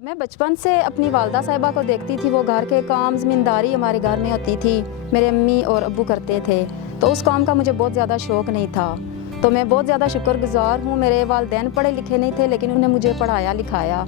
मैं बचपन से अपनी वालदा साहिबा को देखती थी। वो घर के काम ज़मींदारी हमारे घर में होती थी, मेरे अम्मी और अब्बू करते थे, तो उस काम का मुझे बहुत ज़्यादा शौक़ नहीं था। तो मैं बहुत ज़्यादा शुक्रगुज़ार हूँ। मेरे वालिदैन पढ़े लिखे नहीं थे, लेकिन उन्होंने मुझे पढ़ाया लिखाया।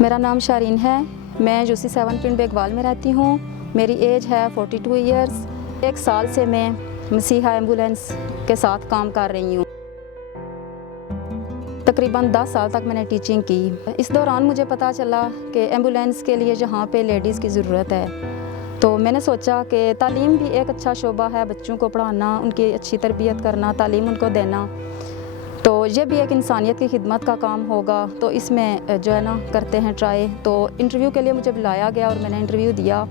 मेरा नाम शारीन है। मैं यूसी 7 पिंड बेगवाल में रहती हूँ। मेरी एज है 42 ईयर्स। 1 साल से मैं मसीहा एम्बुलेंस के साथ काम कर रही हूँ। तकरीबन 10 साल तक मैंने टीचिंग की। इस दौरान मुझे पता चला कि एम्बुलेंस के लिए यहाँ पे लेडीज़ की ज़रूरत है, तो मैंने सोचा कि तालीम भी एक अच्छा शोबा है, बच्चों को पढ़ाना, उनकी अच्छी तरबियत करना, तालीम उनको देना, तो ये भी एक इंसानियत की खिदमत का काम होगा। तो इसमें जो है ना करते हैं ट्राई। तो इंटरव्यू के लिए मुझे बुलाया गया और मैंने इंटरव्यू दिया,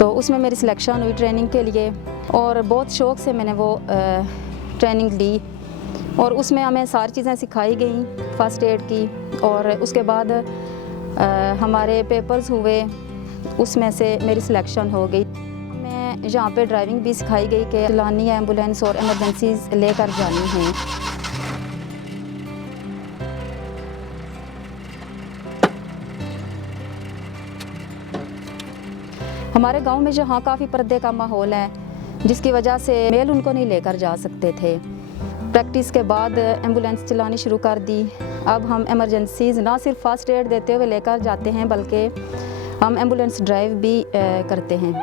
तो उसमें मेरी सिलेक्शन हुई ट्रेनिंग के लिए और बहुत शौक़ से मैंने वो ट्रेनिंग ली और उसमें हमें सारी चीज़ें सिखाई गई फ़र्स्ट एड की। और उसके बाद हमारे पेपर्स हुए, उसमें से मेरी सिलेक्शन हो गई। मैं यहाँ पे ड्राइविंग भी सिखाई गई कि चलानी है एम्बुलेंस और इमरजेंसीज लेकर जानी है। हमारे गांव में जहाँ काफ़ी पर्दे का माहौल है, जिसकी वजह से मेल उनको नहीं लेकर जा सकते थे। प्रैक्टिस के बाद एम्बुलेंस चलानी शुरू कर दी। अब हम इमरजेंसीज ना सिर्फ फर्स्ट एड देते हुए लेकर जाते हैं, बल्कि हम एम्बुलेंस ड्राइव भी करते हैं।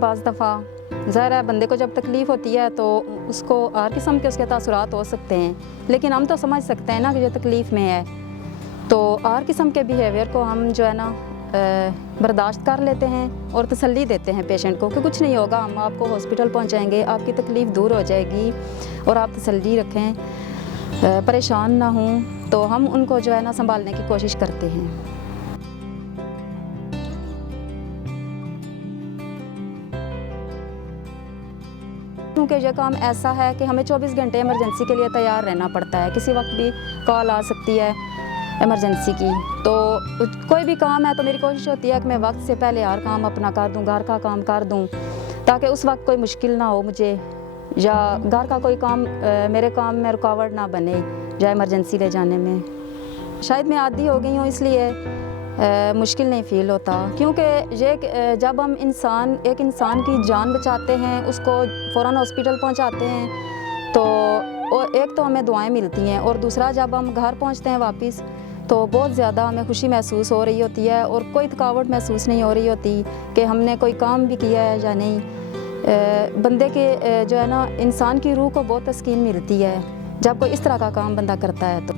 बाज़ दफ़ा ज़ाहिर है बंदे को जब तकलीफ़ होती है तो उसको हर किस्म के उसके तासुरात हो सकते हैं, लेकिन हम तो समझ सकते हैं ना कि जो तकलीफ़ में है, तो हर किस्म के बिहेवियर को हम जो है ना बर्दाश्त कर लेते हैं और तसल्ली देते हैं पेशेंट को कि कुछ नहीं होगा, हम आपको हॉस्पिटल पहुंचाएंगे, आपकी तकलीफ़ दूर हो जाएगी और आप तसल्ली रखें, परेशान ना हों। तो हम उनको जो है ना संभालने की कोशिश करते हैं। क्योंकि यह काम ऐसा है कि हमें 24 घंटे इमरजेंसी के लिए तैयार रहना पड़ता है। किसी वक्त भी कॉल आ सकती है इमरजेंसी की। तो कोई भी काम है तो मेरी कोशिश होती है कि मैं वक्त से पहले हर काम अपना कर दूं, घर का काम कर दूं, ताकि उस वक्त कोई मुश्किल ना हो मुझे, या घर का कोई काम मेरे काम में रुकावट ना बने या इमरजेंसी ले जाने में। शायद मैं आदी हो गई हूँ, इसलिए मुश्किल नहीं फ़ील होता, क्योंकि ये जब हम एक इंसान की जान बचाते हैं, उसको फ़ौरन हॉस्पिटल पहुंचाते हैं, तो और एक तो हमें दुआएं मिलती हैं, और दूसरा जब हम घर पहुंचते हैं वापस, तो बहुत ज़्यादा हमें खुशी महसूस हो रही होती है और कोई थकावट महसूस नहीं हो रही होती कि हमने कोई काम भी किया है या नहीं। बंदे के जो है ना इंसान की रूह को बहुत तस्कीन मिलती है जब कोई इस तरह का काम बंदा करता है। तो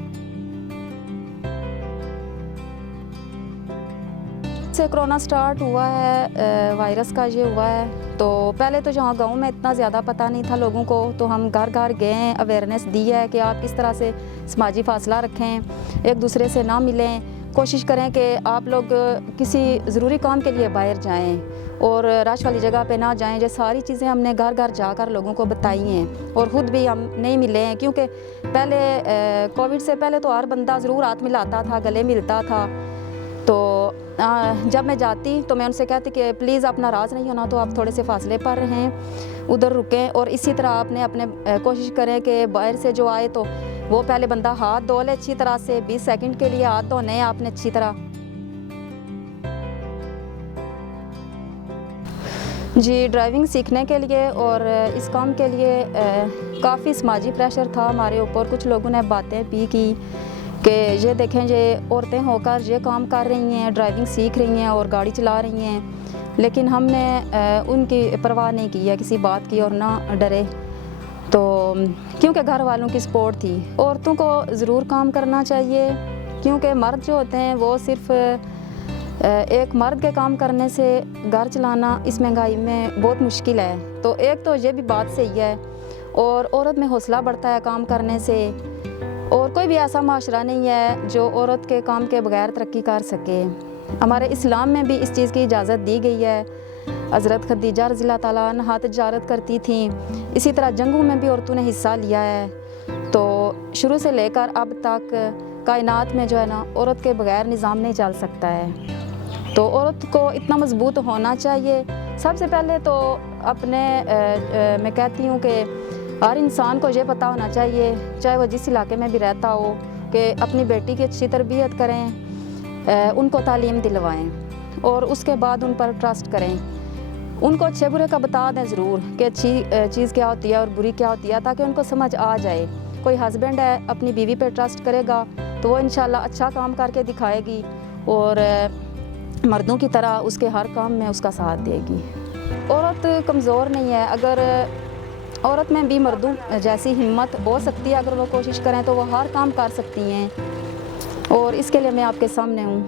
से कोरोना स्टार्ट हुआ है, वायरस का ये हुआ है, तो पहले तो जहाँ गांव में इतना ज़्यादा पता नहीं था लोगों को, तो हम घर घर गए, अवेयरनेस दी है कि आप किस तरह से समाजी फासला रखें, एक दूसरे से ना मिलें, कोशिश करें कि आप लोग किसी ज़रूरी काम के लिए बाहर जाएं और रश वाली जगह पे ना जाएं। ये सारी चीज़ें हमने घर घर जाकर लोगों को बताई हैं और ख़ुद भी हम नहीं मिले हैं, क्योंकि पहले कोविड से पहले तो हर बंदा ज़रूर हाथ मिलाता था, गले मिलता था। तो जब मैं जाती तो मैं उनसे कहती कि प्लीज़ आप नाराज़ नहीं होना, तो आप थोड़े से फासले पर रहें, उधर रुकें, और इसी तरह आपने अपने कोशिश करें कि बाहर से जो आए तो वो पहले बंदा हाथ धो ले अच्छी तरह से, 20 सेकंड के लिए हाथ धोने हैं आपने अच्छी तरह। जी, ड्राइविंग सीखने के लिए और इस काम के लिए काफ़ी समाजी प्रेशर था हमारे ऊपर। कुछ लोगों ने बातें भी की कि ये देखें, ये औरतें होकर ये काम कर रही हैं, ड्राइविंग सीख रही हैं और गाड़ी चला रही हैं, लेकिन हमने उनकी परवाह नहीं की है किसी बात की और ना डरे। तो क्योंकि घर वालों की सपोर्ट थी। औरतों को ज़रूर काम करना चाहिए, क्योंकि मर्द जो होते हैं वो सिर्फ एक मर्द के काम करने से घर चलाना इस महंगाई में बहुत मुश्किल है। तो एक तो ये भी बात सही है, और औरत में हौसला बढ़ता है काम करने से। और कोई भी ऐसा माशरा नहीं है जो औरत के काम के बगैर तरक्की कर सके। हमारे इस्लाम में भी इस चीज़ की इजाज़त दी गई है। हज़रत खदीजा रज़ियल्लाहु ताला अन्हा तिजारत करती थी, इसी तरह जंगों में भी औरतों ने हिस्सा लिया है। तो शुरू से लेकर अब तक कायनात में जो है ना, औरत के बगैर निज़ाम नहीं चल सकता है। तो औरत को इतना मजबूत होना चाहिए। सबसे पहले तो अपने मैं कहती हूँ कि हर इंसान को ये पता होना चाहिए, चाहे वो जिस इलाके में भी रहता हो, कि अपनी बेटी की अच्छी तरबियत करें, उनको तालीम दिलवाएं और उसके बाद उन पर ट्रस्ट करें। उनको अच्छे बुरे का बता दें ज़रूर कि अच्छी चीज़ क्या होती है और बुरी क्या होती है, ताकि उनको समझ आ जाए। कोई हस्बैंड है अपनी बीवी पे ट्रस्ट करेगा तो वो इंशाल्लाह अच्छा काम करके दिखाएगी और मर्दों की तरह उसके हर काम में उसका साथ देगी। औरत कमज़ोर नहीं है। अगर औरत में भी मर्दों जैसी हिम्मत हो सकती है, अगर वो कोशिश करें तो वो हर काम कर सकती हैं, और इसके लिए मैं आपके सामने हूँ।